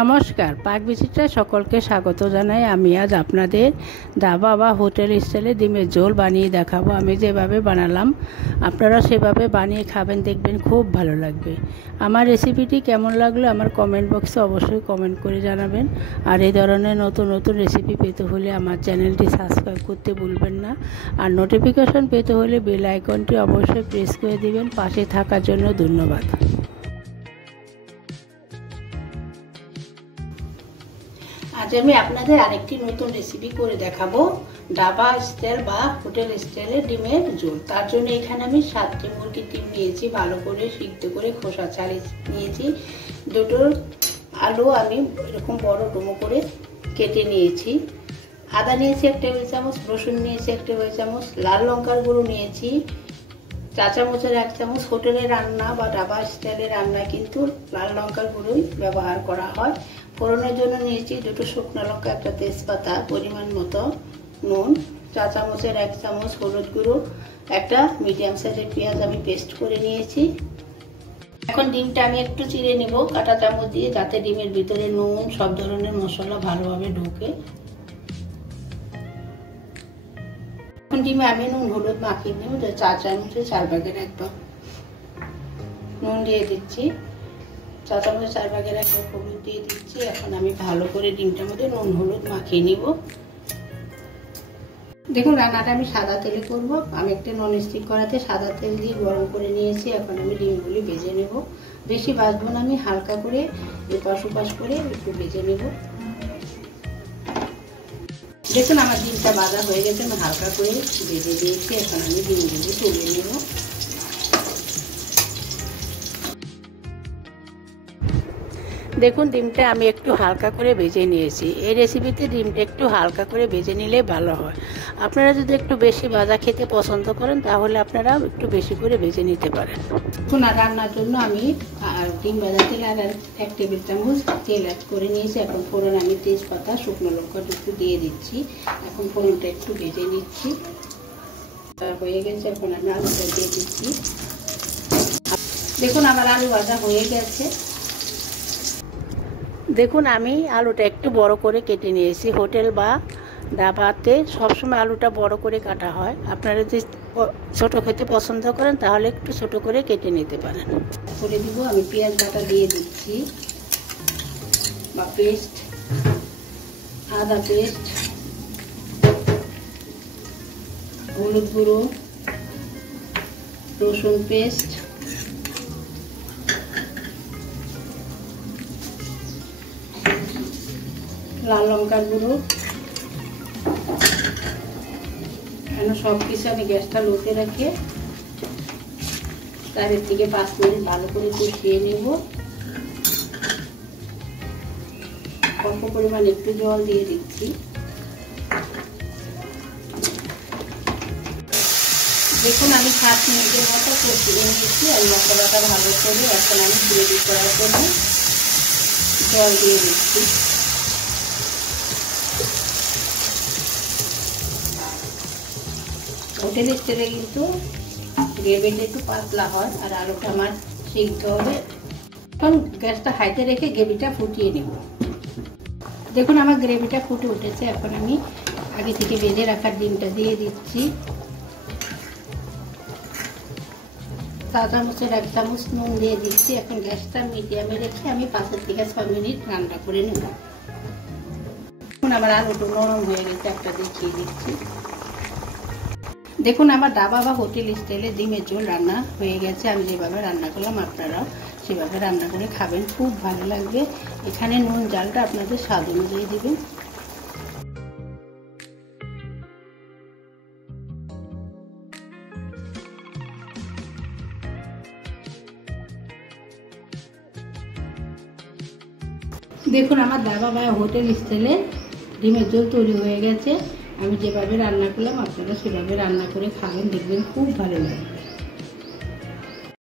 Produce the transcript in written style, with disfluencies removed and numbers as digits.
নমস্কার, পাক ভিজিটে সকলকে স্বাগত জানাই। আমি আজ আপনাদের ধাবা বা হোটেল স্টাইলে ডিমের ঝোল বানিয়ে দেখাবো। আমি যেভাবে বানালাম আপনারা সেভাবে বানিয়ে খাবেন, দেখবেন খুব ভালো লাগবে। আমার রেসিপিটি কেমন লাগলো আমার কমেন্ট বক্সে অবশ্যই কমেন্ট করে জানাবেন। আর এই ধরনের নতুন নতুন রেসিপি পেতে হলে আমার চ্যানেলটি সাবস্ক্রাইব করতে ভুলবেন না। আর নোটিফিকেশন পেতে হলে বেল আইকনটি অবশ্যই প্রেস করে দিবেন। পাশে থাকার জন্য ধন্যবাদ। আজ আমি আপনাদের আরেকটি নতুন রেসিপি করে দেখাবো, ধাবা স্টাইল বা হোটেল স্টাইলের ডিমের ঝোল। তার জন্য এখানে আমি 7টি মুরগির ডিম নিয়েছি, ভালো করে সিদ্ধ করে খোসা ছাড়িয়ে নিয়েছি। দুটো আলু আমি এরকম বড় ডুমো করে কেটে নিয়েছি। আদা নিয়েছি 1 টেবিল চামচ, রসুন নিয়েছি 1 টেবিল চামচ, লাল লঙ্কার গুঁড়ো নিয়েছি 4 চামচের 1 চামচ। হোটেলের রান্না বা ধাবা স্টাইলের রান্না কিন্তু লাল লঙ্কার গুঁড়োই ব্যবহার করা হয়। ফোড়নের জন্য নিয়েছি 2টো শুকনো লঙ্কা, 1টা তেজপাতা, পরিমাণ মতো নুন, 4 চামচের 1 চামচ হলুদ গুঁড়ো, একটা মিডিয়াম সাইজের পেঁয়াজ আমি পেস্ট করে নিয়েছি। এখন ডিমটা আমি একটু চিড়ে নেব কাঁটা চামচ দিয়ে, যাতে ডিমের ভিতরে নুন সব ধরনের মশলা ভালোভাবে ঢোকে। এখন ডিমে আমি নুন হলুদ মাখিয়ে নেব। 4 চামচের 4 ভাগের 1 ভাগ নুন দিয়ে দিচ্ছি, 4 চামচের 4 ভাগের 1 ভাগ হলুদ দিয়ে দিচ্ছি। এখন আমি ভালো করে ডিমটার মধ্যে নুন হলুদ মাখিয়ে নিব। দেখুন রান্নাটা আমি সাদা তেলে করব। আমি একটা ননস্টিক কড়াইতে সাদা তেল দিয়ে গরম করে নিয়েছি। এখন আমি ডিমগুলি ভেজে নেব। বেশি ভাজবো না, আমি হালকা করে এপাশ ওপাশ করে একটু ভেজে নেব। দেখুন আমার ডিমটা ভাজা হয়ে গেছে, আমি হালকা করে ভেজে দিয়েছি। এখন আমি ডিমগুলি তুলে নেব। দেখুন ডিমটা আমি একটু হালকা করে ভেজে নিয়েছি। এই রেসিপিতে ডিমটা একটু হালকা করে ভেজে নিলে ভালো হয়। আপনারা যদি একটু বেশি ভাজা খেতে পছন্দ করেন তাহলে আপনারা একটু বেশি করে ভেজে নিতে পারেন। এখন রান্নার জন্য আমি ডিম ভাজা তেল আর 1 টেবিল চামচ তেল অ্যাড করে নিয়েছি। এখন ফোড়ন আমি তেজপাতা শুকনো লঙ্কা একটু দিয়ে দিচ্ছি। এখন ফোড়নটা একটু ভেজে নিচ্ছি। হয়ে গেছে, এখন আমি আলুটা দিয়ে দিচ্ছি। দেখুন আমার আলু ভাজা হয়ে গেছে। দেখুন আমি আলুটা একটু বড় করে কেটে নিয়েছি। হোটেল বা ধাবাতে সবসময় আলুটা বড় করে কাটা হয়। আপনারা যদি ছোট খেতে পছন্দ করেন তাহলে একটু ছোট করে কেটে নিতে পারেন। করে দিব আমি পেঁয়াজ বাটা দিয়ে দিচ্ছি বা পেস্ট, আদা পেস্ট, হলুদ গুঁড়ো, রসুন পেস্ট, লাল লঙ্কার গুঁড়ো। সব কিছু আমি গ্যাসটা লোতে রেখে 4 থেকে 5 মিনিট ভালো করে কষিয়ে নেব। অল্প পরিমাণ একটু জল দিয়ে দিচ্ছি। দেখুন আমি 7 মিনিটের মতো কষিয়ে নিচ্ছি। আর মশলাটা ভালো করে এখন আমি গ্রেভি করার জন্য জল দিয়ে দিচ্ছি। হোটেল স্টাইলে কিন্তু গ্রেভিটা একটু পাতলা হয় আর আলুটা আমার সিদ্ধ হবে। এখন গ্যাসটা হাইতে রেখে গ্রেভিটা ফুটিয়ে নেব। দেখুন আমার গ্রেভিটা ফুটে উঠেছে। এখন আমি আগে থেকে ভেজে রাখা ডিমটা দিয়ে দিচ্ছি। 4 চামচের 1 চামচ নুন দিয়ে দিচ্ছি। এখন গ্যাসটা মিডিয়ামে রেখে আমি 5 থেকে 6 মিনিট রান্না করে নেব। এখন আমার আলুটা নরম হয়ে গেছে, একটা দেখিয়ে দিচ্ছি। দেখুন আমার ধাবা বা হোটেল স্টাইলে ডিমের ঝোল রান্না হয়ে গেছে। আমি যেভাবে রান্না করলাম আপনারাও সেভাবে রান্না করে খাবেন, খুব ভালো লাগবে। এখানে নুন ঝালটা আপনাদের স্বাদ অনুযায়ী দিবেন। দেখুন আমার ধাবা বা হোটেল স্টাইলে ডিমের ঝোল তৈরি হয়ে গেছে। আমি যেভাবে রান্না করলাম আপনারা সেভাবে রান্না করে খাবেন, দেখবেন খুব ভালো লাগে।